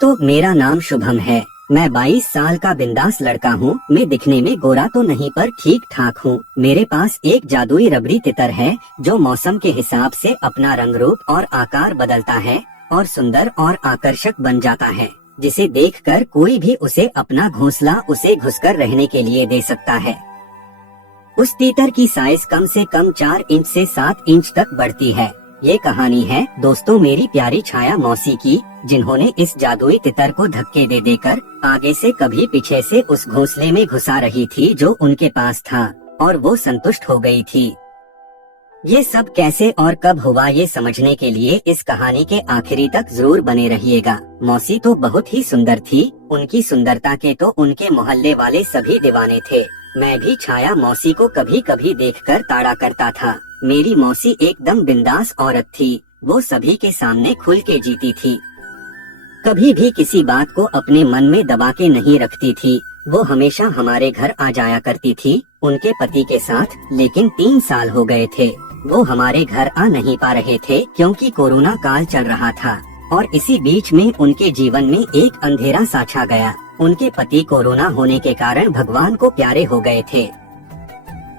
दोस्तों, मेरा नाम शुभम है। मैं 22 साल का बिंदास लड़का हूँ। मैं दिखने में गोरा तो नहीं पर ठीक ठाक हूँ। मेरे पास एक जादुई रबड़ी तितर है जो मौसम के हिसाब से अपना रंग रूप और आकार बदलता है और सुंदर और आकर्षक बन जाता है, जिसे देखकर कोई भी उसे अपना घोंसला उसे घुसकर रहने के लिए दे सकता है। उस तीतर की साइज कम से कम 4 इंच से 7 इंच तक बढ़ती है। ये कहानी है दोस्तों मेरी प्यारी छाया मौसी की, जिन्होंने इस जादुई तितर को धक्के दे देकर आगे से कभी पीछे से उस घोंसले में घुसा रही थी जो उनके पास था, और वो संतुष्ट हो गई थी। ये सब कैसे और कब हुआ ये समझने के लिए इस कहानी के आखिरी तक जरूर बने रहिएगा। मौसी तो बहुत ही सुंदर थी। उनकी सुंदरता के तो उनके मोहल्ले वाले सभी दीवाने थे। मैं भी छाया मौसी को कभी कभी देखकर ताड़ा करता था। मेरी मौसी एकदम बिंदास औरत थी। वो सभी के सामने खुल के जीती थी। कभी भी किसी बात को अपने मन में दबा के नहीं रखती थी। वो हमेशा हमारे घर आ जाया करती थी उनके पति के साथ, लेकिन 3 साल हो गए थे वो हमारे घर आ नहीं पा रहे थे क्योंकि कोरोना काल चल रहा था। और इसी बीच में उनके जीवन में एक अंधेरा सा छा गया। उनके पति कोरोना होने के कारण भगवान को प्यारे हो गए थे।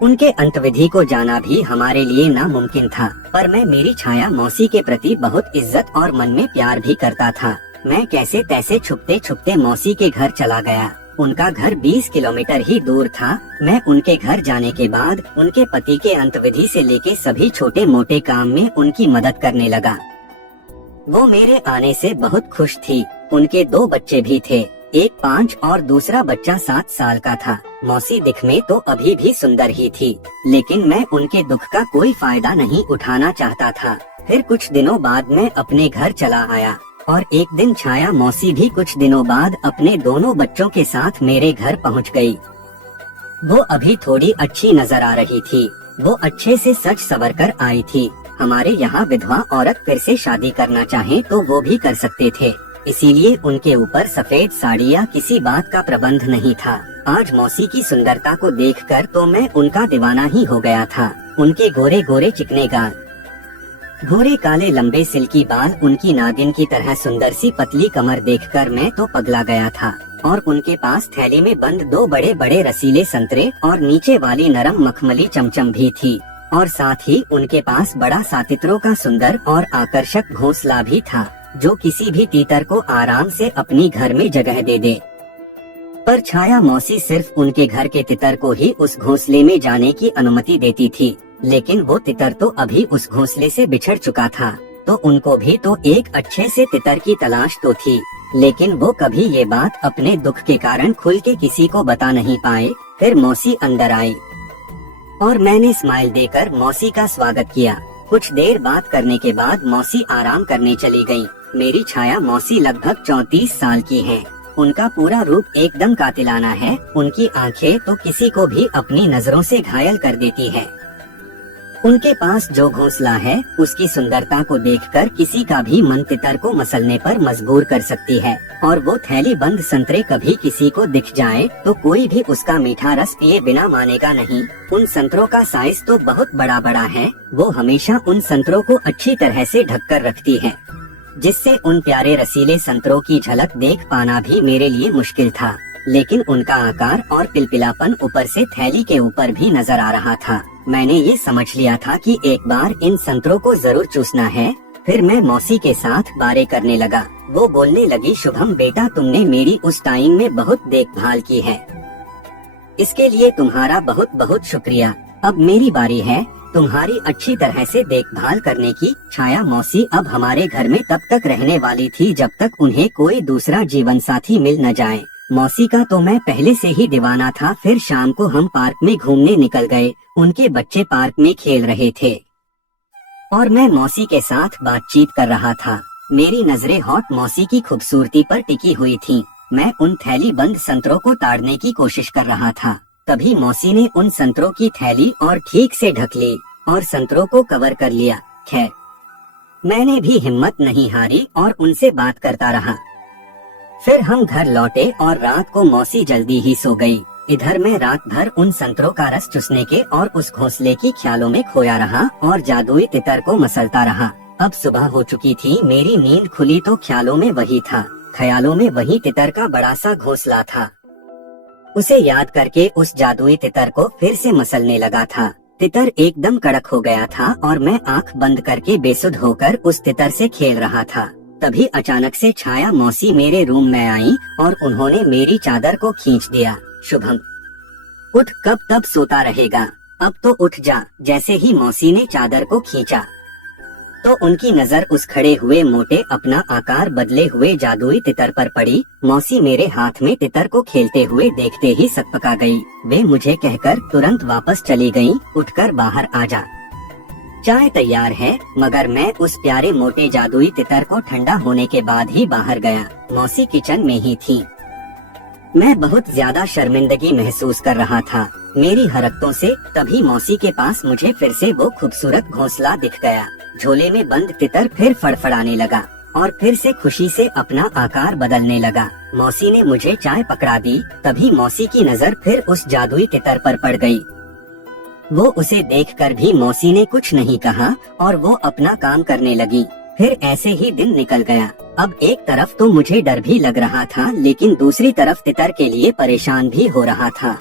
उनके अंतविधि को जाना भी हमारे लिए नामुमकिन था, पर मैं मेरी छाया मौसी के प्रति बहुत इज्जत और मन में प्यार भी करता था। मैं कैसे तैसे छुपते छुपते मौसी के घर चला गया। उनका घर 20 किलोमीटर ही दूर था। मैं उनके घर जाने के बाद उनके पति के अंतविधि से लेके सभी छोटे मोटे काम में उनकी मदद करने लगा। वो मेरे आने से बहुत खुश थी। उनके 2 बच्चे भी थे, एक 5 और दूसरा बच्चा 7 साल का था। मौसी दिख में तो अभी भी सुंदर ही थी, लेकिन मैं उनके दुख का कोई फायदा नहीं उठाना चाहता था। फिर कुछ दिनों बाद मैं अपने घर चला आया और एक दिन छाया मौसी भी कुछ दिनों बाद अपने दोनों बच्चों के साथ मेरे घर पहुंच गई। वो अभी थोड़ी अच्छी नजर आ रही थी। वो अच्छे से सज संवर कर आई थी। हमारे यहाँ विधवा औरत फिर से शादी करना चाहे तो वो भी कर सकते थे, इसीलिए उनके ऊपर सफेद साड़ी या किसी बात का प्रबंध नहीं था। आज मौसी की सुंदरता को देखकर तो मैं उनका दीवाना ही हो गया था। उनके गोरे गोरे चिकने गाल, भूरे काले लंबे सिल्की बाल, उनकी नागिन की तरह सुंदर सी पतली कमर देखकर मैं तो पगला गया था। और उनके पास थैली में बंद 2 बड़े बड़े रसीले संतरे और नीचे वाली नरम मखमली चमचम भी थी, और साथ ही उनके पास बड़ा सा तितरों का सुंदर और आकर्षक घोंसला भी था जो किसी भी तीतर को आराम से अपनी घर में जगह दे दे। पर छाया मौसी सिर्फ उनके घर के तितर को ही उस घोंसले में जाने की अनुमति देती थी, लेकिन वो तितर तो अभी उस घोंसले से बिछड़ चुका था, तो उनको भी तो एक अच्छे से तितर की तलाश तो थी। लेकिन वो कभी ये बात अपने दुख के कारण खुल के किसी को बता नहीं पाए। फिर मौसी अंदर आई और मैंने स्माइल देकर मौसी का स्वागत किया। कुछ देर बात करने के बाद मौसी आराम करने चली गई। मेरी छाया मौसी लगभग 34 साल की हैं। उनका पूरा रूप एकदम कातिलाना है। उनकी आंखें तो किसी को भी अपनी नजरों से घायल कर देती है। उनके पास जो घोंसला है उसकी सुंदरता को देखकर किसी का भी मन तितर को मसलने पर मजबूर कर सकती है। और वो थैली बंद संतरे कभी किसी को दिख जाए तो कोई भी उसका मीठा रस पिए बिना मानेगा नहीं। उन संतरों का साइज तो बहुत बड़ा बड़ा है। वो हमेशा उन संतरों को अच्छी तरह से ढककर रखती है, जिससे उन प्यारे रसीले संतरों की झलक देख पाना भी मेरे लिए मुश्किल था। लेकिन उनका आकार और पिलपिलापन ऊपर से थैली के ऊपर भी नजर आ रहा था। मैंने ये समझ लिया था कि एक बार इन संतरों को जरूर चूसना है। फिर मैं मौसी के साथ बातें करने लगा। वो बोलने लगी, शुभम बेटा, तुमने मेरी उस टाइम में बहुत देखभाल की है, इसके लिए तुम्हारा बहुत बहुत शुक्रिया। अब मेरी बारी है तुम्हारी अच्छी तरह से देखभाल करने की। छाया मौसी अब हमारे घर में तब तक रहने वाली थी जब तक उन्हें कोई दूसरा जीवन साथी मिल न जाए। मौसी का तो मैं पहले से ही दीवाना था। फिर शाम को हम पार्क में घूमने निकल गए। उनके बच्चे पार्क में खेल रहे थे और मैं मौसी के साथ बातचीत कर रहा था। मेरी नजरें हॉट मौसी की खूबसूरती पर टिकी हुई थीं। मैं उन थैली बंद संतरों को ताड़ने की कोशिश कर रहा था। तभी मौसी ने उन संतरों की थैली और ठीक से ढक ली और संतरों को कवर कर लिया। खैर, मैंने भी हिम्मत नहीं हारी और उनसे बात करता रहा। फिर हम घर लौटे और रात को मौसी जल्दी ही सो गई। इधर मैं रात भर उन संतरों का रस चूसने के और उस घोंसले की ख्यालों में खोया रहा और जादुई तितर को मसलता रहा। अब सुबह हो चुकी थी। मेरी नींद खुली तो ख्यालों में वही था। ख्यालों में वही तितर का बड़ा सा घोंसला था। उसे याद करके उस जादुई तितर को फिर से मसलने लगा था। तितर एकदम कड़क हो गया था और मैं आंख बंद करके बेसुध होकर उस तितर से खेल रहा था। तभी अचानक से छाया मौसी मेरे रूम में आई और उन्होंने मेरी चादर को खींच दिया। शुभम, उठ, कब तक सोता रहेगा, अब तो उठ जा। जैसे ही मौसी ने चादर को खींचा तो उनकी नजर उस खड़े हुए मोटे अपना आकार बदले हुए जादुई तितर पर पड़ी। मौसी मेरे हाथ में तितर को खेलते हुए देखते ही सकपका गई। वे मुझे कहकर तुरंत वापस चली गईं, उठकर बाहर आ जा, चाय तैयार है। मगर मैं उस प्यारे मोटे जादुई तितर को ठंडा होने के बाद ही बाहर गया। मौसी किचन में ही थी। मैं बहुत ज्यादा शर्मिंदगी महसूस कर रहा था मेरी हरकतों से। तभी मौसी के पास मुझे फिर से वो खूबसूरत घोंसला दिख गया। झोले में बंद तितर फिर फड़फड़ाने लगा और फिर से खुशी से अपना आकार बदलने लगा। मौसी ने मुझे चाय पकड़ा दी। तभी मौसी की नजर फिर उस जादुई तितर पर पड़ गई। वो उसे देखकर भी मौसी ने कुछ नहीं कहा और वो अपना काम करने लगी। फिर ऐसे ही दिन निकल गया। अब एक तरफ तो मुझे डर भी लग रहा था, लेकिन दूसरी तरफ तितर के लिए परेशान भी हो रहा था,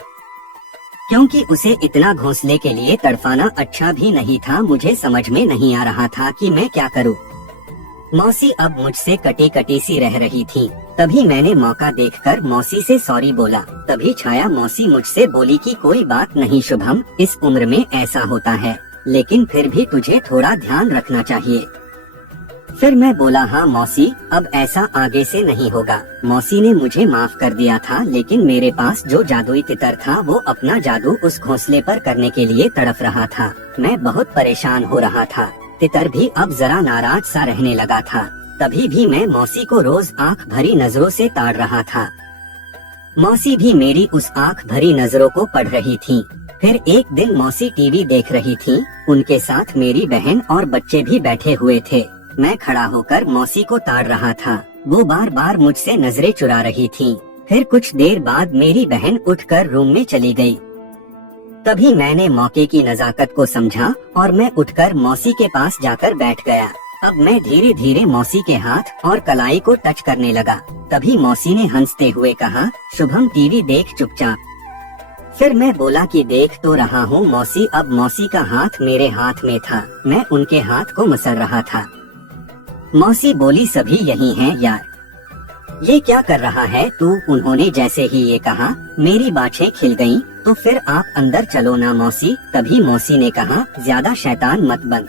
क्योंकि उसे इतना घोंसले के लिए तड़फाना अच्छा भी नहीं था। मुझे समझ में नहीं आ रहा था कि मैं क्या करूं। मौसी अब मुझसे कटी कटी सी रह रही थी। तभी मैंने मौका देखकर मौसी से सॉरी बोला। तभी छाया मौसी मुझसे बोली कि कोई बात नहीं शुभम, इस उम्र में ऐसा होता है, लेकिन फिर भी तुझे थोड़ा ध्यान रखना चाहिए। फिर मैं बोला, हाँ मौसी, अब ऐसा आगे से नहीं होगा। मौसी ने मुझे माफ कर दिया था, लेकिन मेरे पास जो जादुई तितर था वो अपना जादू उस घोंसले पर करने के लिए तड़प रहा था। मैं बहुत परेशान हो रहा था। तितर भी अब जरा नाराज सा रहने लगा था। तभी भी मैं मौसी को रोज आंख भरी नजरों से ताड़ रहा था। मौसी भी मेरी उस आंख भरी नजरों को पढ़ रही थी। फिर एक दिन मौसी टीवी देख रही थी। उनके साथ मेरी बहन और बच्चे भी बैठे हुए थे। मैं खड़ा होकर मौसी को ताड़ रहा था। वो बार बार मुझसे नजरें चुरा रही थी। फिर कुछ देर बाद मेरी बहन उठकर रूम में चली गई। तभी मैंने मौके की नजाकत को समझा और मैं उठकर मौसी के पास जाकर बैठ गया। अब मैं धीरे धीरे मौसी के हाथ और कलाई को टच करने लगा। तभी मौसी ने हंसते हुए कहा, शुभम टीवी देख चुपचाप। फिर मैं बोला कि देख तो रहा हूँ मौसी। अब मौसी का हाथ मेरे हाथ में था। मैं उनके हाथ को मसल रहा था। मौसी बोली, सभी यही हैं यार, ये क्या कर रहा है तू। उन्होंने जैसे ही ये कहा मेरी बाछें खिल गईं। तो फिर आप अंदर चलो ना मौसी। तभी मौसी ने कहा, ज्यादा शैतान मत बन,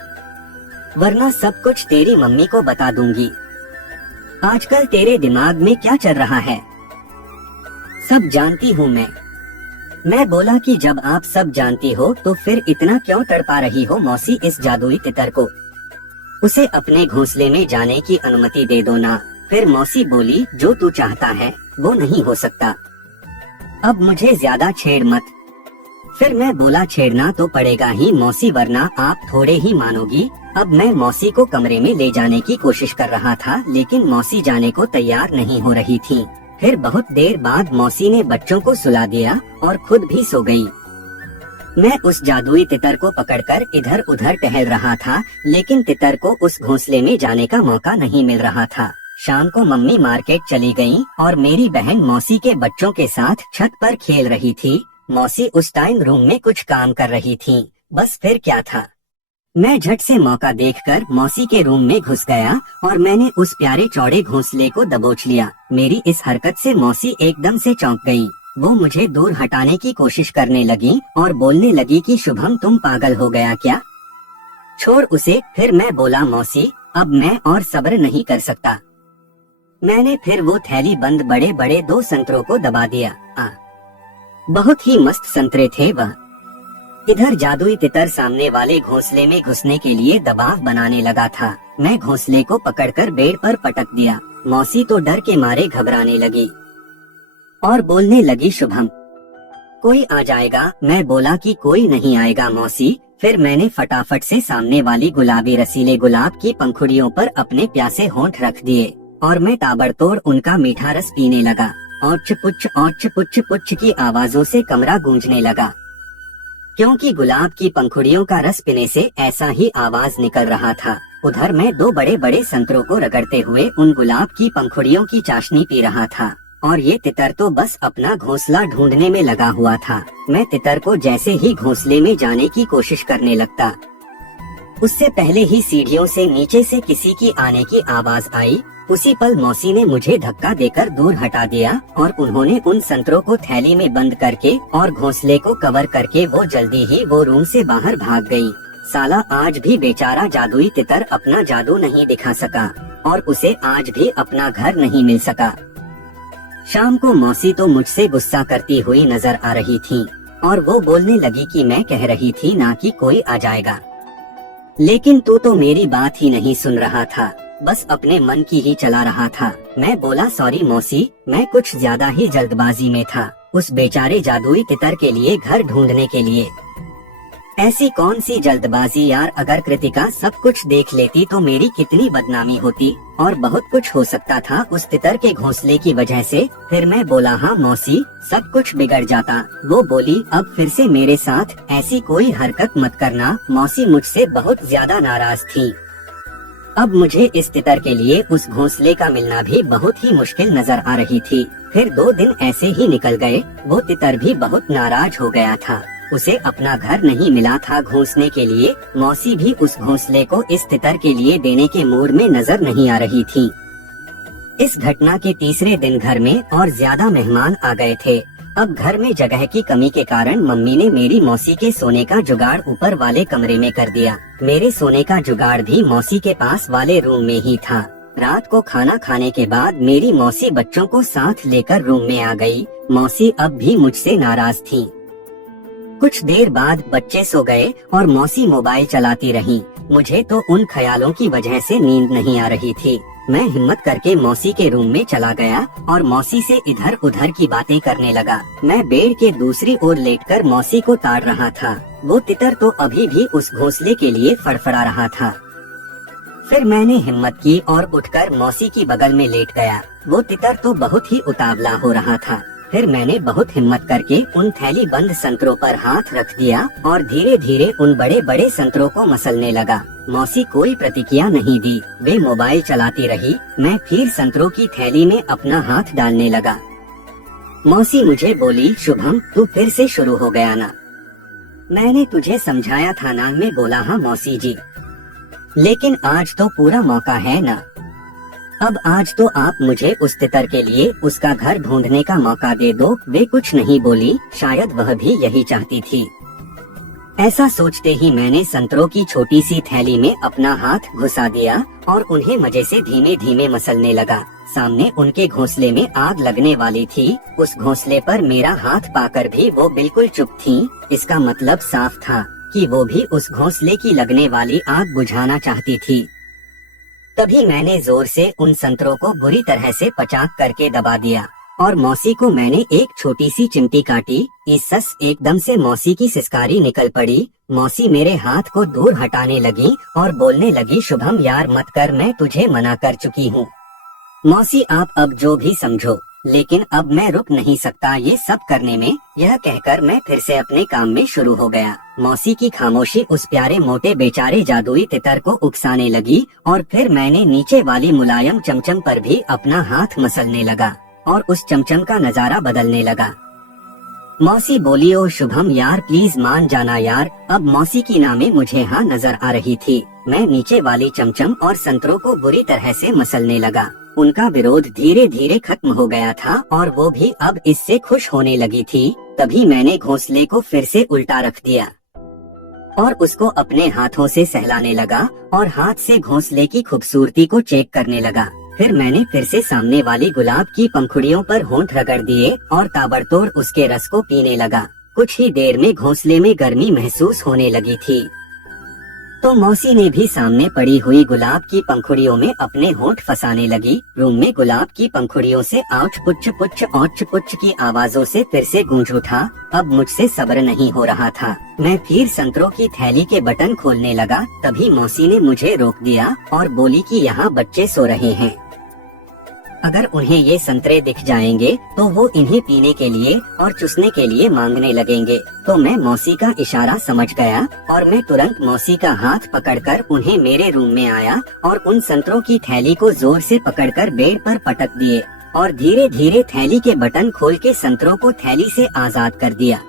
वरना सब कुछ तेरी मम्मी को बता दूंगी। आजकल तेरे दिमाग में क्या चल रहा है सब जानती हूँ मैं बोला कि जब आप सब जानती हो तो फिर इतना क्यों तड़पा रही हो मौसी इस जादुई तितर को। उसे अपने घोंसले में जाने की अनुमति दे दो ना। फिर मौसी बोली, जो तू चाहता है वो नहीं हो सकता, अब मुझे ज्यादा छेड़ मत। फिर मैं बोला, छेड़ना तो पड़ेगा ही मौसी, वरना आप थोड़े ही मानोगी। अब मैं मौसी को कमरे में ले जाने की कोशिश कर रहा था, लेकिन मौसी जाने को तैयार नहीं हो रही थी। फिर बहुत देर बाद मौसी ने बच्चों को सुला दिया और खुद भी सो गई। मैं उस जादुई तितर को पकड़कर इधर उधर टहल रहा था, लेकिन तितर को उस घोंसले में जाने का मौका नहीं मिल रहा था। शाम को मम्मी मार्केट चली गईं और मेरी बहन मौसी के बच्चों के साथ छत पर खेल रही थी। मौसी उस टाइम रूम में कुछ काम कर रही थी। बस फिर क्या था, मैं झट से मौका देखकर मौसी के रूम में घुस गया और मैंने उस प्यारे चौड़े घोंसले को दबोच लिया। मेरी इस हरकत से मौसी एकदम से चौंक गई। वो मुझे दूर हटाने की कोशिश करने लगी और बोलने लगी कि शुभम तुम पागल हो गया क्या, छोड़ उसे। फिर मैं बोला, मौसी अब मैं और सब्र नहीं कर सकता। मैंने फिर वो थैली बंद बड़े बड़े 2 संतरों को दबा दिया। बहुत ही मस्त संतरे थे वह। इधर जादुई तितर सामने वाले घोंसले में घुसने के लिए दबाव बनाने लगा था। मैं घोंसले को पकड़कर बेड पर पटक दिया। मौसी तो डर के मारे घबराने लगी और बोलने लगी, शुभम कोई आ जाएगा। मैं बोला कि कोई नहीं आएगा मौसी। फिर मैंने फटाफट से सामने वाली गुलाबी रसीले गुलाब की पंखुड़ियों पर अपने प्यासे होंठ रख दिए और मैं ताबड़तोड़ उनका मीठा रस पीने लगा। औच पुच्छ पुच्छ की आवाजों से कमरा गूंजने लगा, क्योंकि गुलाब की पंखुड़ियों का रस पीने से ऐसा ही आवाज निकल रहा था। उधर मैं दो बड़े बड़े संतरों को रगड़ते हुए उन गुलाब की पंखुड़ियों की चाशनी पी रहा था और ये तितर तो बस अपना घोंसला ढूंढने में लगा हुआ था। मैं तितर को जैसे ही घोंसले में जाने की कोशिश करने लगता, उससे पहले ही सीढ़ियों से नीचे से किसी की आने की आवाज आई। उसी पल मौसी ने मुझे धक्का देकर दूर हटा दिया और उन्होंने उन संतरों को थैली में बंद करके और घोंसले को कवर करके वो जल्दी ही वो रूम से बाहर भाग गई। साला आज भी बेचारा जादुई तितर अपना जादू नहीं दिखा सका और उसे आज भी अपना घर नहीं मिल सका। शाम को मौसी तो मुझसे गुस्सा करती हुई नजर आ रही थी और वो बोलने लगी कि मैं कह रही थी ना कि कोई आ जाएगा, लेकिन तू तो मेरी बात ही नहीं सुन रहा था, बस अपने मन की ही चला रहा था। मैं बोला सॉरी मौसी, मैं कुछ ज्यादा ही जल्दबाजी में था उस बेचारे जादुई तितर के लिए घर ढूंढने के लिए। ऐसी कौन सी जल्दबाजी यार, अगर कृतिका सब कुछ देख लेती तो मेरी कितनी बदनामी होती और बहुत कुछ हो सकता था उस तितर के घोंसले की वजह से। फिर मैं बोला हाँ मौसी, सब कुछ बिगड़ जाता। वो बोली अब फिर से मेरे साथ ऐसी कोई हरकत मत करना। मौसी मुझसे बहुत ज्यादा नाराज थी। अब मुझे इस तितर के लिए उस घोंसले का मिलना भी बहुत ही मुश्किल नजर आ रही थी। फिर 2 दिन ऐसे ही निकल गए। वो तितर भी बहुत नाराज हो गया था, उसे अपना घर नहीं मिला था घोंसने के लिए। मौसी भी उस घोंसले को इस तितर के लिए देने के मूड में नजर नहीं आ रही थी। इस घटना के तीसरे दिन घर में और ज्यादा मेहमान आ गए थे। अब घर में जगह की कमी के कारण मम्मी ने मेरी मौसी के सोने का जुगाड़ ऊपर वाले कमरे में कर दिया। मेरे सोने का जुगाड़ भी मौसी के पास वाले रूम में ही था। रात को खाना खाने के बाद मेरी मौसी बच्चों को साथ लेकर रूम में आ गई। मौसी अब भी मुझसे नाराज थी। कुछ देर बाद बच्चे सो गए और मौसी मोबाइल चलाती रही। मुझे तो उन ख्यालों की वजह से नींद नहीं आ रही थी। मैं हिम्मत करके मौसी के रूम में चला गया और मौसी से इधर उधर की बातें करने लगा। मैं बेड के दूसरी ओर लेटकर मौसी को ताड़ रहा था। वो तितर तो अभी भी उस घोंसले के लिए फड़फड़ा रहा था। फिर मैंने हिम्मत की और उठकर मौसी की बगल में लेट गया। वो तितर तो बहुत ही उतावला हो रहा था। फिर मैंने बहुत हिम्मत करके उन थैली बंद संतरों पर हाथ रख दिया और धीरे धीरे उन बड़े बड़े संतरों को मसलने लगा। मौसी कोई प्रतिक्रिया नहीं दी, वे मोबाइल चलाती रही। मैं फिर संतरों की थैली में अपना हाथ डालने लगा। मौसी मुझे बोली शुभम तू फिर से शुरू हो गया ना, मैंने तुझे समझाया था ना। मैं बोला हाँ मौसी जी, लेकिन आज तो पूरा मौका है ना। अब आज तो आप मुझे उस तितर के लिए उसका घर ढूंढने का मौका दे दो। वे कुछ नहीं बोली, शायद वह भी यही चाहती थी। ऐसा सोचते ही मैंने संतरों की छोटी सी थैली में अपना हाथ घुसा दिया और उन्हें मजे से धीमे धीमे मसलने लगा। सामने उनके घोंसले में आग लगने वाली थी। उस घोंसले पर मेरा हाथ पाकर भी वो बिल्कुल चुप थी। इसका मतलब साफ था कि वो भी उस घोंसले की लगने वाली आग बुझाना चाहती थी। तभी मैंने जोर से उन संतरों को बुरी तरह से पचाक करके दबा दिया और मौसी को मैंने एक छोटी सी चिमटी काटी। इस एकदम से मौसी की सिसकारी निकल पड़ी। मौसी मेरे हाथ को दूर हटाने लगी और बोलने लगी शुभम यार मत कर, मैं तुझे मना कर चुकी हूँ। मौसी आप अब जो भी समझो, लेकिन अब मैं रुक नहीं सकता ये सब करने में। यह कहकर मैं फिर से अपने काम में शुरू हो गया। मौसी की खामोशी उस प्यारे मोटे बेचारे जादुई तितर को उकसाने लगी और फिर मैंने नीचे वाली मुलायम चमचम पर भी अपना हाथ मसलने लगा और उस चमचम का नजारा बदलने लगा। मौसी बोली ओ शुभम यार प्लीज मान जाना यार। अब मौसी की नामे मुझे हाँ नजर आ रही थी। मैं नीचे वाली चमचम और संतरों को बुरी तरह से मसलने लगा। उनका विरोध धीरे धीरे खत्म हो गया था और वो भी अब इससे खुश होने लगी थी। तभी मैंने घोंसले को फिर से उल्टा रख दिया और उसको अपने हाथों से सहलाने लगा और हाथ से घोंसले की खूबसूरती को चेक करने लगा। फिर मैंने फिर से सामने वाली गुलाब की पंखुड़ियों पर होंठ रगड़ दिए और ताबड़तोड़ उसके रस को पीने लगा। कुछ ही देर में घोंसले में गर्मी महसूस होने लगी थी तो मौसी ने भी सामने पड़ी हुई गुलाब की पंखुड़ियों में अपने होंठ फंसाने लगी। रूम में गुलाब की पंखुड़ियों से आउच पुच्च पुच्च औच पुच्च की आवाजों से फिर से गूंज उठा। अब मुझसे सब्र नहीं हो रहा था। मैं फिर संतरों की थैली के बटन खोलने लगा। तभी मौसी ने मुझे रोक दिया और बोली कि यहाँ बच्चे सो रहे हैं। अगर उन्हें ये संतरे दिख जाएंगे तो वो इन्हें पीने के लिए और चूसने के लिए मांगने लगेंगे। तो मैं मौसी का इशारा समझ गया और मैं तुरंत मौसी का हाथ पकड़कर उन्हें मेरे रूम में आया और उन संतरों की थैली को जोर से पकड़कर बेड पर पटक दिए और धीरे धीरे थैली के बटन खोल के संतरों को थैली से आजाद कर दिया।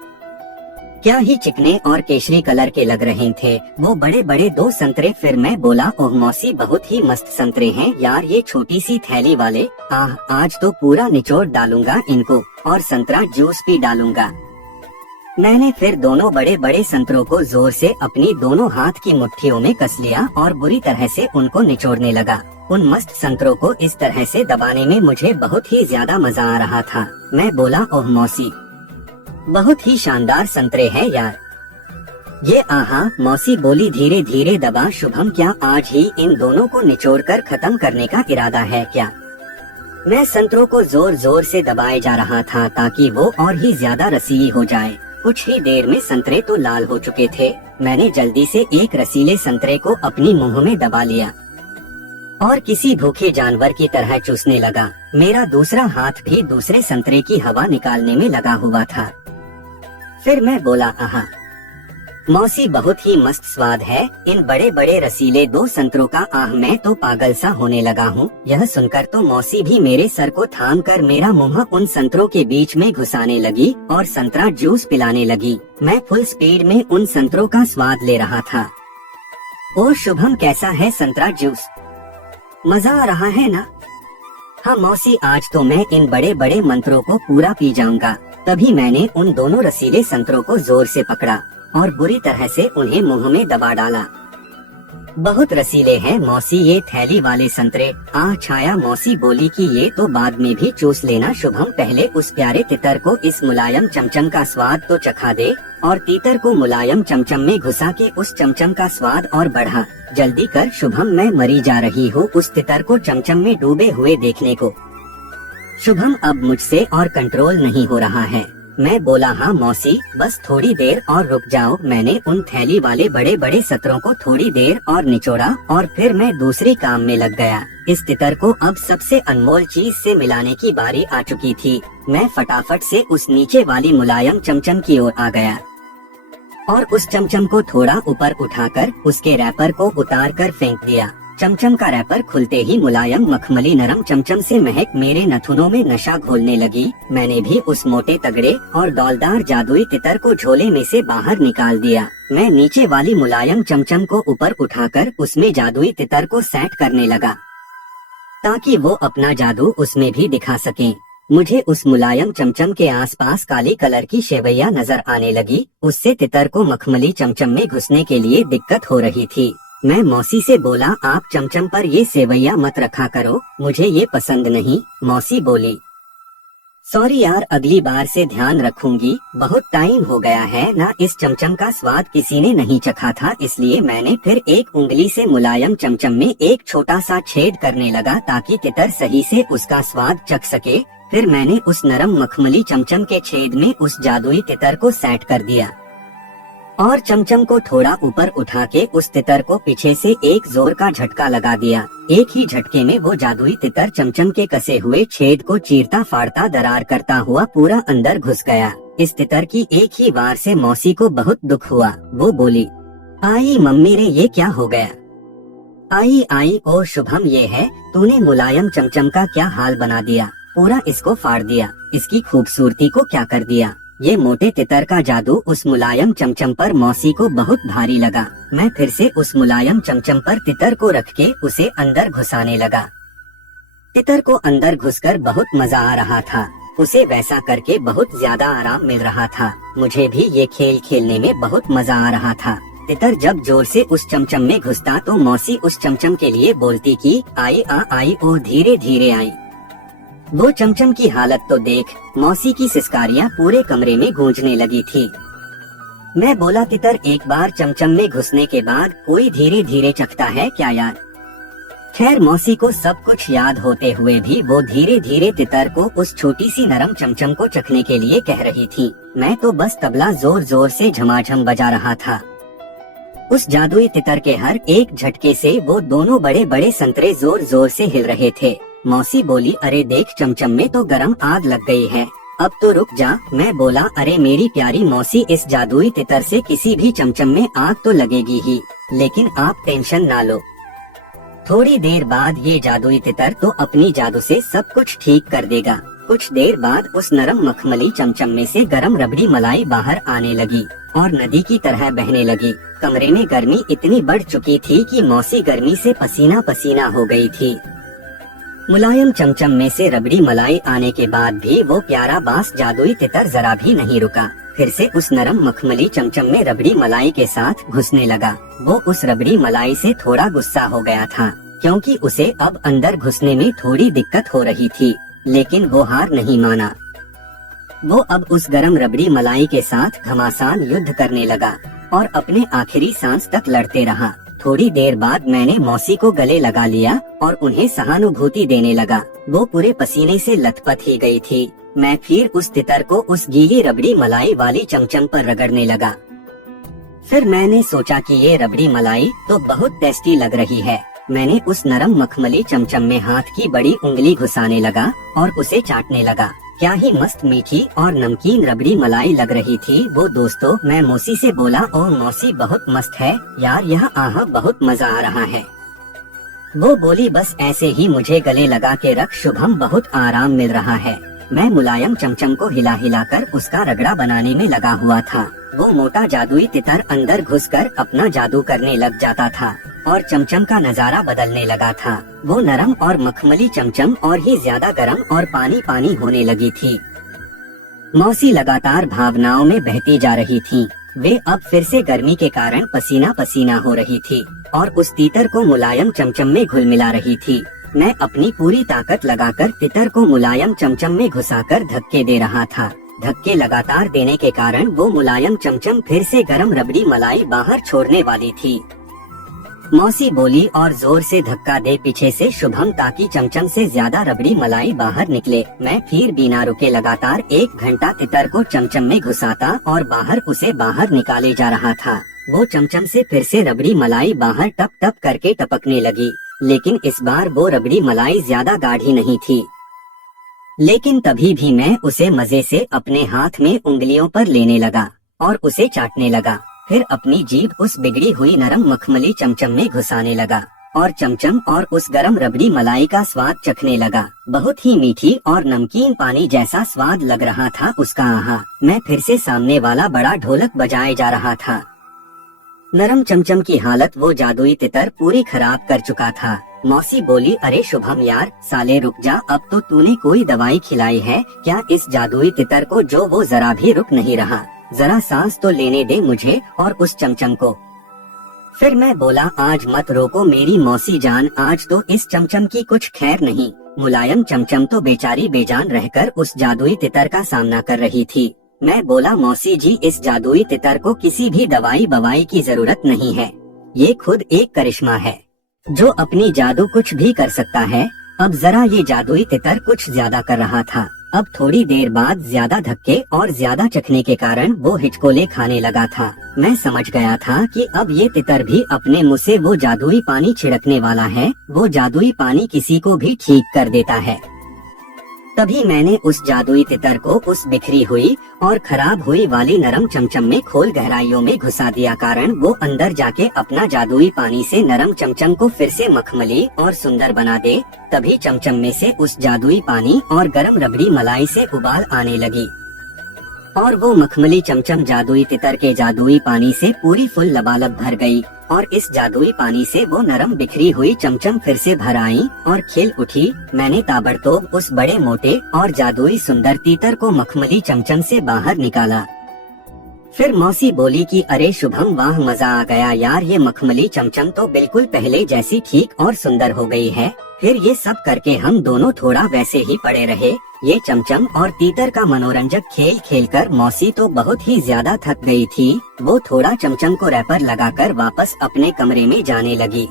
क्या ही चिकने और केशरी कलर के लग रहे थे वो बड़े बड़े 2 संतरे। फिर मैं बोला, ओह मौसी बहुत ही मस्त संतरे हैं यार, ये छोटी सी थैली वाले। आज तो पूरा निचोड़ डालूंगा इनको और संतरा जूस भी डालूंगा। मैंने फिर दोनों बड़े बड़े संतरों को जोर से अपनी दोनों हाथ की मुट्ठियों में कस लिया और बुरी तरह से उनको निचोड़ने लगा। उन मस्त संतरों को इस तरह से दबाने में मुझे बहुत ही ज्यादा मजा आ रहा था। मैं बोला, ओह मौसी बहुत ही शानदार संतरे हैं यार ये। आहा, मौसी बोली धीरे धीरे दबा। शुभम, क्या आज ही इन दोनों को निचोड़कर खत्म करने का इरादा है क्या? मैं संतरों को जोर जोर से दबाए जा रहा था ताकि वो और ही ज्यादा रसीली हो जाए। कुछ ही देर में संतरे तो लाल हो चुके थे। मैंने जल्दी से एक रसीले संतरे को अपनी मुंह में दबा लिया और किसी भूखे जानवर की तरह चूसने लगा। मेरा दूसरा हाथ भी दूसरे संतरे की हवा निकालने में लगा हुआ था। फिर मैं बोला, आहा मौसी बहुत ही मस्त स्वाद है इन बड़े बड़े रसीले 2 संतरों का। मैं तो पागल सा होने लगा हूँ। यह सुनकर तो मौसी भी मेरे सर को थाम कर मेरा मुंह उन संतरों के बीच में घुसाने लगी और संतरा जूस पिलाने लगी। मैं फुल स्पीड में उन संतरों का स्वाद ले रहा था। ओ शुभम, कैसा है संतरा जूस? मजा आ रहा है ना? हाँ मौसी, आज तो मैं इन बड़े बड़े मंत्रों को पूरा पी जाऊंगा। तभी मैंने उन दोनों रसीले संतरों को जोर से पकड़ा और बुरी तरह से उन्हें मुंह में दबा डाला। बहुत रसीले हैं मौसी ये थैली वाले संतरे। छाया मौसी बोली कि ये तो बाद में भी चूस लेना शुभम, पहले उस प्यारे तितर को इस मुलायम चमचम का स्वाद तो चखा दे। और तीतर को मुलायम चमचम में घुसा के उस चमचम का स्वाद और बढ़ा। जल्दी कर शुभम, मैं मरी जा रही हूँ उस तितर को चमचम में डूबे हुए देखने को। शुभम, अब मुझसे और कंट्रोल नहीं हो रहा है। मैं बोला, हाँ मौसी बस थोड़ी देर और रुक जाओ। मैंने उन थैली वाले बड़े बड़े संतरों को थोड़ी देर और निचोड़ा और फिर मैं दूसरे काम में लग गया। इस तितर को अब सबसे अनमोल चीज से मिलाने की बारी आ चुकी थी। मैं फटाफट से उस नीचे वाली मुलायम चमचम की ओर आ गया और उस चमचम को थोड़ा ऊपर उठाकर उसके रैपर को उतार कर फेंक दिया। चमचम का रैपर खुलते ही मुलायम मखमली नरम चमचम से महक मेरे नथुनों में नशा घोलने लगी। मैंने भी उस मोटे तगड़े और डौलदार जादुई तितर को झोले में से बाहर निकाल दिया। मैं नीचे वाली मुलायम चमचम को ऊपर उठाकर उसमें जादुई तितर को सेट करने लगा ताकि वो अपना जादू उसमें भी दिखा सकें। मुझे उस मुलायम चमचम के आसपास काली कलर की शेवैया नजर आने लगी। उससे तितर को मखमली चमचम में घुसने के लिए दिक्कत हो रही थी। मैं मौसी से बोला, आप चमचम पर ये सेवैया मत रखा करो, मुझे ये पसंद नहीं। मौसी बोली, सॉरी यार, अगली बार से ध्यान रखूंगी। बहुत टाइम हो गया है ना इस चमचम का स्वाद किसी ने नहीं चखा था, इसलिए मैंने फिर एक उंगली से मुलायम चमचम में एक छोटा सा छेद करने लगा ताकि तितर सही से उसका स्वाद चख सके। फिर मैंने उस नरम मखमली चमचम के छेद में उस जादुई तितर को सेट कर दिया और चमचम को थोड़ा ऊपर उठा के उस तितर को पीछे से एक जोर का झटका लगा दिया। एक ही झटके में वो जादुई तितर चमचम के कसे हुए छेद को चीरता फाड़ता दरार करता हुआ पूरा अंदर घुस गया। इस तितर की एक ही वार से मौसी को बहुत दुख हुआ। वो बोली, आई मम्मी रे, ये क्या हो गया? आई आई ओ शुभम, ये है, तूने मुलायम चमचम का क्या हाल बना दिया, पूरा इसको फाड़ दिया, इसकी खूबसूरती को क्या कर दिया। ये मोटे तितर का जादू उस मुलायम चमचम पर मौसी को बहुत भारी लगा। मैं फिर से उस मुलायम चमचम पर तितर को रख के उसे अंदर घुसाने लगा। तितर को अंदर घुसकर बहुत मजा आ रहा था। उसे वैसा करके बहुत ज्यादा आराम मिल रहा था। मुझे भी ये खेल खेलने में बहुत मजा आ रहा था। तितर जब जोर से उस चमचम में घुसता तो मौसी उस चमचम के लिए बोलती कि आई आ आई ओ, धीरे धीरे आई। वो चमचम की हालत तो देख, मौसी की सिसकारियां पूरे कमरे में गूंजने लगी थी। मैं बोला, तितर एक बार चमचम में घुसने के बाद कोई धीरे धीरे चखता है क्या यार? खैर मौसी को सब कुछ याद होते हुए भी वो धीरे धीरे तितर को उस छोटी सी नरम चमचम को चखने के लिए कह रही थी। मैं तो बस तबला जोर जोर से झमाझम बजा रहा था। उस जादुई तितर के हर एक झटके से वो दोनों बड़े बड़े संतरे जोर जोर से हिल रहे थे। मौसी बोली, अरे देख चमचम में तो गरम आग लग गई है, अब तो रुक जा। मैं बोला, अरे मेरी प्यारी मौसी, इस जादुई तितर से किसी भी चमचम में आग तो लगेगी ही, लेकिन आप टेंशन ना लो। थोड़ी देर बाद ये जादुई तितर तो अपनी जादू से सब कुछ ठीक कर देगा। कुछ देर बाद उस नरम मखमली चमचम में से गरम रबड़ी मलाई बाहर आने लगी और नदी की तरह बहने लगी। कमरे में गर्मी इतनी बढ़ चुकी थी कि मौसी गर्मी से पसीना पसीना हो गई थी। मुलायम चमचम में से रबड़ी मलाई आने के बाद भी वो प्यारा बांस जादुई तितर जरा भी नहीं रुका। फिर से उस नरम मखमली चमचम में रबड़ी मलाई के साथ घुसने लगा। वो उस रबड़ी मलाई से थोड़ा गुस्सा हो गया था, क्योंकि उसे अब अंदर घुसने में थोड़ी दिक्कत हो रही थी, लेकिन वो हार नहीं माना। वो अब उस गरम रबड़ी मलाई के साथ घमासान युद्ध करने लगा और अपने आखिरी सांस तक लड़ते रहा। थोड़ी देर बाद मैंने मौसी को गले लगा लिया और उन्हें सहानुभूति देने लगा। वो पूरे पसीने से लथपथ ही गई थी। मैं फिर उस तितर को उस गीली रबड़ी मलाई वाली चमचम पर रगड़ने लगा। फिर मैंने सोचा कि ये रबड़ी मलाई तो बहुत टेस्टी लग रही है। मैंने उस नरम मखमली चमचम में हाथ की बड़ी उंगली घुसाने लगा और उसे चाटने लगा। क्या ही मस्त मीठी और नमकीन रबड़ी मलाई लग रही थी वो दोस्तों। मैं मौसी से बोला, ओ मौसी बहुत मस्त है यार, यह आहा बहुत मजा आ रहा है। वो बोली, बस ऐसे ही मुझे गले लगा के रख शुभम, बहुत आराम मिल रहा है। मैं मुलायम चमचम को हिला हिला कर उसका रगड़ा बनाने में लगा हुआ था। वो मोटा जादुई तितर अंदर घुसकर अपना जादू करने लग जाता था और चमचम का नजारा बदलने लगा था। वो नरम और मखमली चमचम और ही ज्यादा गर्म और पानी पानी होने लगी थी। मौसी लगातार भावनाओं में बहती जा रही थी। वे अब फिर से गर्मी के कारण पसीना पसीना हो रही थी और उस तीतर को मुलायम चमचम में घुल मिला रही थी। मैं अपनी पूरी ताकत लगाकर तितर को मुलायम चमचम में घुसाकर धक्के दे रहा था। धक्के लगातार देने के कारण वो मुलायम चमचम फिर से गरम रबड़ी मलाई बाहर छोड़ने वाली थी। मौसी बोली, और जोर से धक्का दे पीछे से शुभम, ताकि चमचम से ज्यादा रबड़ी मलाई बाहर निकले। मैं फिर बिना रुके लगातार 1 घंटा तितर को चमचम में घुसाता और बाहर उसे बाहर निकाले जा रहा था। वो चमचम से फिर से रबड़ी मलाई बाहर टप टप करके टपकने लगी, लेकिन इस बार वो रबड़ी मलाई ज्यादा गाढ़ी नहीं थी। लेकिन तभी भी मैं उसे मजे से अपने हाथ में उंगलियों पर लेने लगा और उसे चाटने लगा। फिर अपनी जीभ उस बिगड़ी हुई नरम मखमली चमचम में घुसाने लगा और चमचम और उस गरम रबड़ी मलाई का स्वाद चखने लगा। बहुत ही मीठी और नमकीन पानी जैसा स्वाद लग रहा था उसका। आहा, मैं फिर से सामने वाला बड़ा ढोलक बजाए जा रहा था। नरम चमचम की हालत वो जादुई तितर पूरी खराब कर चुका था। मौसी बोली, अरे शुभम यार, साले रुक जा, अब तो तूने कोई दवाई खिलाई है क्या इस जादुई तितर को, जो वो जरा भी रुक नहीं रहा। जरा सांस तो लेने दे मुझे और उस चमचम को। फिर मैं बोला, आज मत रोको मेरी मौसी जान, आज तो इस चमचम की कुछ खैर नहीं। मुलायम चमचम तो बेचारी बेजान रहकर उस जादुई तितर का सामना कर रही थी। मैं बोला, मौसी जी, इस जादुई तितर को किसी भी दवाई बवाई की जरूरत नहीं है। ये खुद एक करिश्मा है जो अपनी जादू कुछ भी कर सकता है। अब जरा ये जादुई तितर कुछ ज्यादा कर रहा था। अब थोड़ी देर बाद ज्यादा धक्के और ज्यादा चखने के कारण वो हिचकोले खाने लगा था। मैं समझ गया था कि अब ये तितर भी अपने मुंह से वो जादुई पानी छिड़कने वाला है। वो जादुई पानी किसी को भी ठीक कर देता है। तभी मैंने उस जादुई तितर को उस बिखरी हुई और खराब हुई वाली नरम चमचम में खोल गहराइयों में घुसा दिया, कारण वो अंदर जाके अपना जादुई पानी से नरम चमचम को फिर से मखमली और सुंदर बना दे। तभी चमचम में से उस जादुई पानी और गरम रबड़ी मलाई से उबाल आने लगी और वो मखमली चमचम जादुई तितर के जादुई पानी से पूरी फुल लबालब भर गई और इस जादुई पानी से वो नरम बिखरी हुई चमचम फिर से भर आई और खिल उठी। मैंने ताबड़तोड़ उस बड़े मोटे और जादुई सुंदर तीतर को मखमली चमचम से बाहर निकाला। फिर मौसी बोली कि अरे शुभम, वाह मजा आ गया यार, ये मखमली चमचम तो बिल्कुल पहले जैसी ठीक और सुंदर हो गई है। फिर ये सब करके हम दोनों थोड़ा वैसे ही पड़े रहे। ये चमचम और तीतर का मनोरंजक खेल खेलकर मौसी तो बहुत ही ज्यादा थक गई थी। वो थोड़ा चमचम को रैपर लगाकर वापस अपने कमरे में जाने लगी।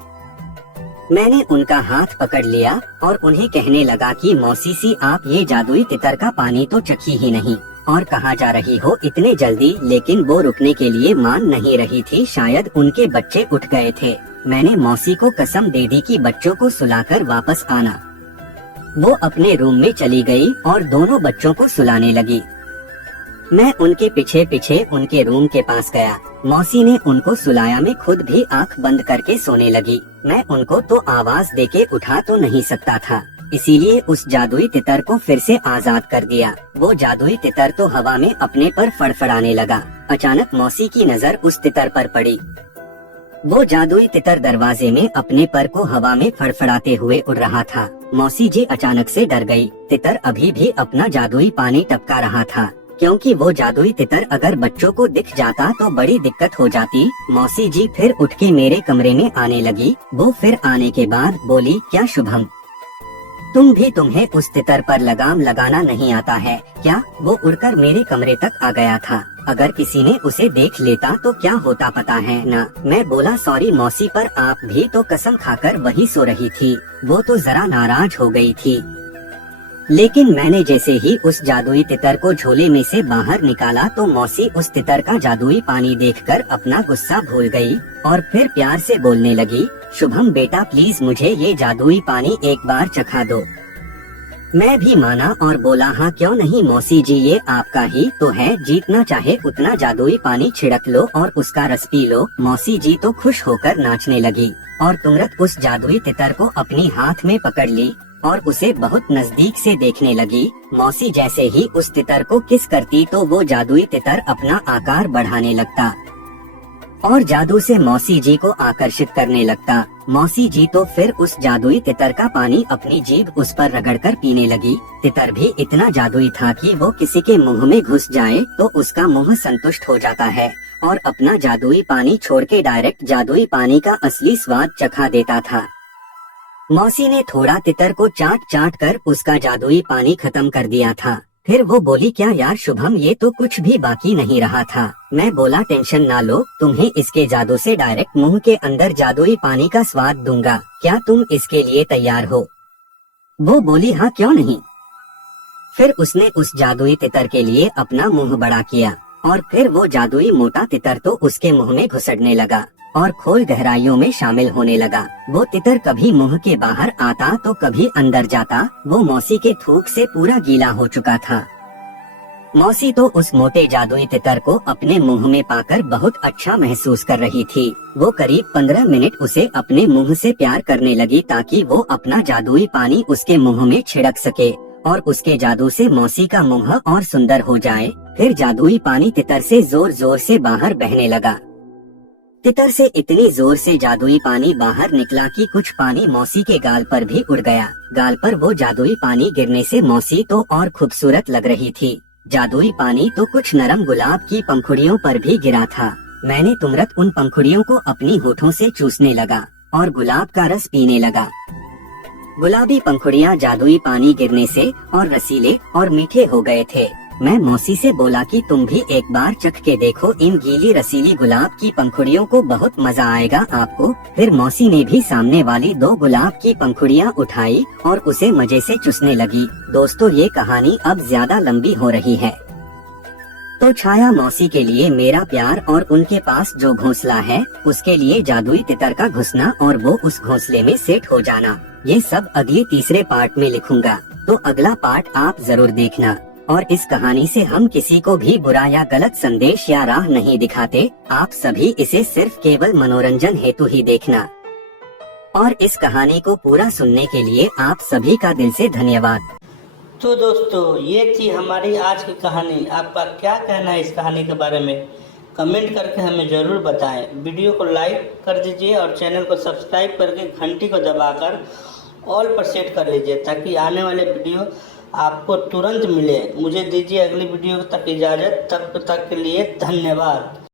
मैंने उनका हाथ पकड़ लिया और उन्हें कहने लगा कि मौसी सी, आप ये जादुई तितर का पानी तो चखी ही नहीं और कहाँ जा रही हो इतने जल्दी। लेकिन वो रुकने के लिए मान नहीं रही थी, शायद उनके बच्चे उठ गए थे। मैंने मौसी को कसम दे दी कि बच्चों को सुलाकर वापस आना। वो अपने रूम में चली गई और दोनों बच्चों को सुलाने लगी। मैं उनके पीछे पीछे उनके रूम के पास गया। मौसी ने उनको सुलाया, मैं खुद भी आंख बंद करके सोने लगी। मैं उनको तो आवाज देके उठा तो नहीं सकता था, इसीलिए उस जादुई तितर को फिर से आजाद कर दिया। वो जादुई तितर तो हवा में अपने पर फड़फड़ाने लगा। अचानक मौसी की नजर उस तितर पर पड़ी। वो जादुई तितर दरवाजे में अपने पर को हवा में फड़फड़ाते हुए उड़ रहा था। मौसी जी अचानक से डर गई। तितर अभी भी अपना जादुई पानी टपका रहा था, क्योंकि वो जादुई तितर अगर बच्चों को दिख जाता तो बड़ी दिक्कत हो जाती। मौसी जी फिर उठ के मेरे कमरे में आने लगी। वो फिर आने के बाद बोली, क्या शुभम, तुम्हें उस तितर पर लगाम लगाना नहीं आता है क्या? वो उड़कर मेरे कमरे तक आ गया था। अगर किसी ने उसे देख लेता तो क्या होता पता है ना। मैं बोला, सॉरी मौसी, पर आप भी तो कसम खाकर वही सो रही थी। वो तो जरा नाराज हो गई थी, लेकिन मैंने जैसे ही उस जादुई तितर को झोले में से बाहर निकाला तो मौसी उस तितर का जादुई पानी देखकर अपना गुस्सा भूल गई और फिर प्यार से बोलने लगी, शुभम बेटा प्लीज मुझे ये जादुई पानी एक बार चखा दो। मैं भी माना और बोला, हाँ क्यों नहीं मौसी जी, ये आपका ही तो है, जितना चाहे उतना जादुई पानी छिड़क लो और उसका रस पी लो। मौसी जी तो खुश होकर नाचने लगी और तुरंत उस जादुई तितर को अपनी हाथ में पकड़ ली और उसे बहुत नजदीक से देखने लगी। मौसी जैसे ही उस तितर को किस करती तो वो जादुई तितर अपना आकार बढ़ाने लगता और जादू से मौसी जी को आकर्षित करने लगता। मौसी जी तो फिर उस जादुई तितर का पानी अपनी जीभ उस पर रगड़कर पीने लगी। तितर भी इतना जादुई था कि वो किसी के मुंह में घुस जाए तो उसका मुंह संतुष्ट हो जाता है और अपना जादुई पानी छोड़ के डायरेक्ट जादुई पानी का असली स्वाद चखा देता था। मौसी ने थोड़ा तितर को चाट चाट कर उसका जादुई पानी खत्म कर दिया था। फिर वो बोली, क्या यार शुभम, ये तो कुछ भी बाकी नहीं रहा था। मैं बोला, टेंशन ना लो, तुम्हें इसके जादू से डायरेक्ट मुंह के अंदर जादुई पानी का स्वाद दूंगा। क्या तुम इसके लिए तैयार हो? वो बोली, हाँ क्यों नहीं। फिर उसने उस जादुई तितर के लिए अपना मुंह बड़ा किया और फिर वो जादुई मोटा तितर तो उसके मुंह में घुसड़ने लगा और खोल गहराइयों में शामिल होने लगा। वो तितर कभी मुंह के बाहर आता तो कभी अंदर जाता। वो मौसी के थूक से पूरा गीला हो चुका था। मौसी तो उस मोटे जादुई तितर को अपने मुंह में पाकर बहुत अच्छा महसूस कर रही थी। वो करीब 15 मिनट उसे अपने मुंह से प्यार करने लगी ताकि वो अपना जादुई पानी उसके मुंह में छिड़क सके और उसके जादू से मौसी का मुंह और सुंदर हो जाए। फिर जादुई पानी तितर से जोर जोर से बाहर बहने लगा। तितर से इतनी जोर से जादुई पानी बाहर निकला कि कुछ पानी मौसी के गाल पर भी उड़ गया। गाल पर वो जादुई पानी गिरने से मौसी तो और खूबसूरत लग रही थी। जादुई पानी तो कुछ नरम गुलाब की पंखुड़ियों पर भी गिरा था। मैंने तुरंत उन पंखुड़ियों को अपनी होठों से चूसने लगा और गुलाब का रस पीने लगा। गुलाबी पंखुड़ियाँ जादुई पानी गिरने से और रसीले और मीठे हो गए थे। मैं मौसी से बोला कि तुम भी एक बार चख के देखो इन गीली रसीली गुलाब की पंखुड़ियों को, बहुत मजा आएगा आपको। फिर मौसी ने भी सामने वाली 2 गुलाब की पंखुड़ियाँ उठाई और उसे मजे से चूसने लगी। दोस्तों, ये कहानी अब ज्यादा लंबी हो रही है, तो छाया मौसी के लिए मेरा प्यार और उनके पास जो घोंसला है उसके लिए जादुई तितर का घुसना और वो उस घोंसले में सेट हो जाना, ये सब अगली तीसरे पार्ट में लिखूंगा। तो अगला पार्ट आप जरूर देखना। और इस कहानी से हम किसी को भी बुरा या गलत संदेश या राह नहीं दिखाते। आप सभी इसे सिर्फ केवल मनोरंजन हेतु ही देखना। और इस कहानी को पूरा सुनने के लिए आप सभी का दिल से धन्यवाद। तो दोस्तों, ये थी हमारी आज की कहानी। आपका क्या कहना है इस कहानी के बारे में? कमेंट करके हमें ज़रूर बताएं। वीडियो को लाइक कर दीजिए और चैनल को सब्सक्राइब करके घंटी को दबाकर ऑल पर सेट कर लीजिए ताकि आने वाले वीडियो आपको तुरंत मिले। मुझे दीजिए अगली वीडियो तक इजाज़त। तब तक के लिए धन्यवाद।